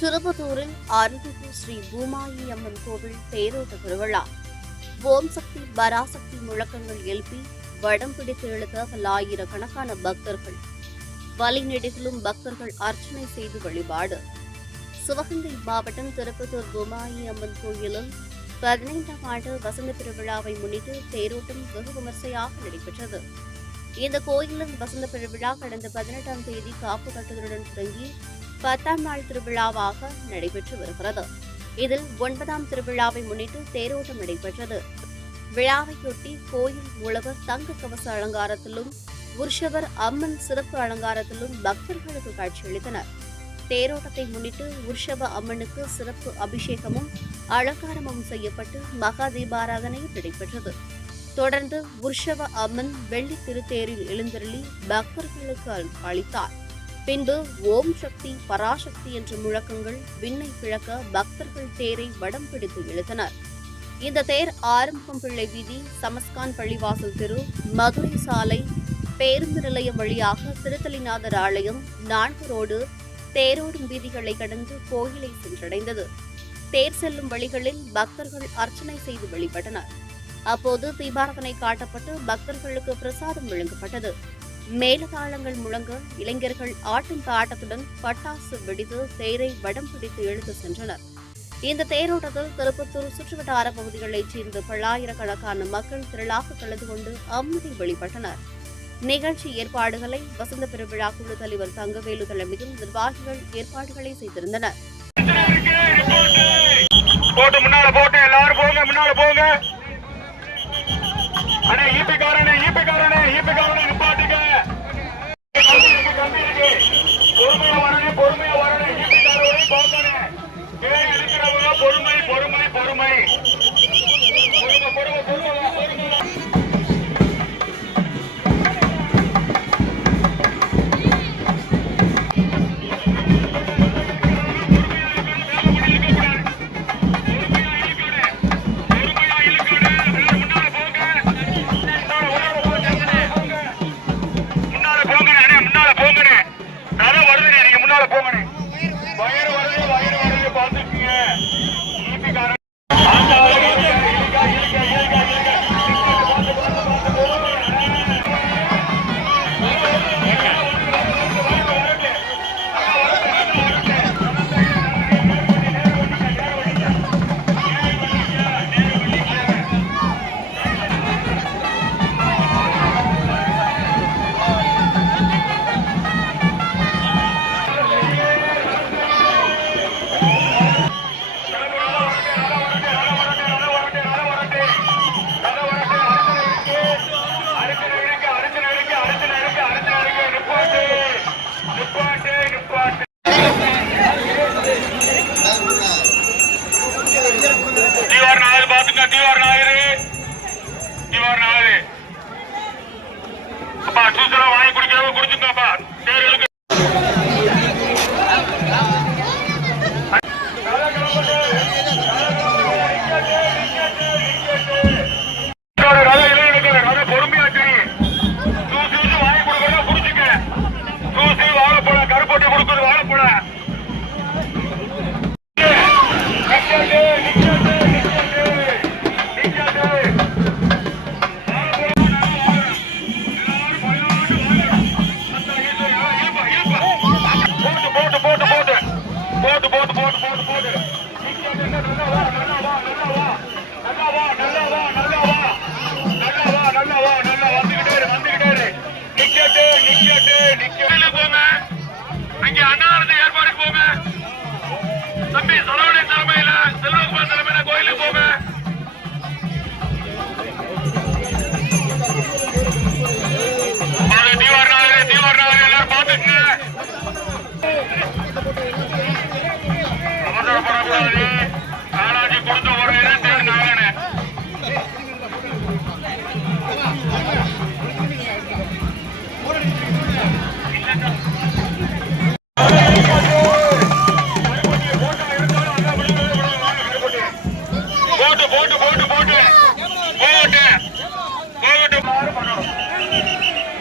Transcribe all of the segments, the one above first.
திருப்பத்தூரில் அருள்மிகு ஸ்ரீ பூமாயி அம்மன் கோவில் தேரோட்ட திருவிழா. ஓம் சக்தி பராசக்தி முழக்கங்கள் எழுப்பி வடம் பிடித்து இழுத்த பல்லாயிரக்கணக்கான பக்தர்கள். வழிநெடுகிலும் பக்தர்கள் அர்ச்சனை செய்து வழிபாடு. சிவகங்கை மாவட்டம் திருப்பத்தூர் பூமாயி அம்மன் கோயிலில் பதினைந்தாம் ஆண்டு வசந்த திருவிழாவை முன்னிட்டு தேரோட்டம் வெகு விமர்சையாக நடைபெற்றது. இந்த கோயிலின் வசந்த பெருவிழா கடந்த பதினெட்டாம் தேதி காப்பு கட்டுதலுடன் தொடங்கி பத்தாம் நாள் திருவிழாவாக நடைபெற்று வருகிறது. இதில் ஒன்பதாம் திருவிழாவை முன்னிட்டு தேரோட்டம் நடைபெற்றது. விழாவையொட்டி கோயில் மூலவர் தங்க கவச அலங்காரத்திலும் உற்சவர் அம்மன் சிறப்பு அலங்காரத்திலும் பக்தர்களுக்கு காட்சியளித்தனர் தேரோட்டத்தை முன்னிட்டு உற்சவ அம்மனுக்கு சிறப்பு அபிஷேகமும் அலங்காரமும் செய்யப்பட்டு மகா தீபாராதனை நடைபெற்றது. தொடர்ந்து உற்சவ அம்மன் வெள்ளி திருத்தேரில் எழுந்தருளி பக்தர்களுக்கு அளித்தார். பின்பு ஓம் சக்தி பராசக்தி என்ற முழக்கங்கள் விண்ணை பிழக்க பக்தர்கள் தேரை வடம் பிடித்து இழுத்தனர். இந்த தேர் ஆரம்பம் பிள்ளை வீதி சமஸ்கான் பள்ளிவாசல் தெரு மதுரை சாலை பேருந்து நிலையம் வழியாக திருத்தலிநாதர் ஆலயம் நான்கு ரோடு தேரோடும் வீதிகளை கடந்து கோயிலை சென்றடைந்தது. தேர் செல்லும் வழிகளில் பக்தர்கள் அர்ச்சனை செய்து வழிபட்டனர். அப்போது தீபாரதனை காட்டப்பட்டு பக்தர்களுக்கு பிரசாதம் வழங்கப்பட்டது. மேலதாளங்கள் முழங்க இளைஞர்கள் ஆட்டும் பாட்டத்துடன் பட்டாசு வெடித்து தேரை வடம் பிடித்து இழுத்து சென்றனர். இந்த தேரோட்டத்தில் திருப்பத்தூர் சுற்றுவட்டார பகுதிகளைச் சேர்ந்த பல்லாயிரக்கணக்கான மக்கள் திரளாக கலந்து கொண்டு அம்மனை வழிபட்டனர். நிகழ்ச்சி ஏற்பாடுகளை வசந்த பெருவிழா குழு தலைவர் தங்கவேலு தலைமையில் நிர்வாகிகள் ஏற்பாடுகளை செய்திருந்தனர். போட்டு முன்னால போட்டு எல்லாரும் போங்க முன்னால போங்க. அண்ணே ஈபி காரனே ஈபி காரனே ஈபி காரனே நிப்பாட்டுங்க. கம்பி இருக்கு பொறுமையா வாங்கி குடிக்கிறவங்க குடிச்சுங்கப்பா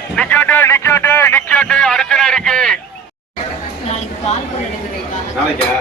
நிக்காட்டு நிக்காட்டு நிக்காட்டு அர்ச்சனை இருக்கு நாளைக்கு பால் நாளைக்கா?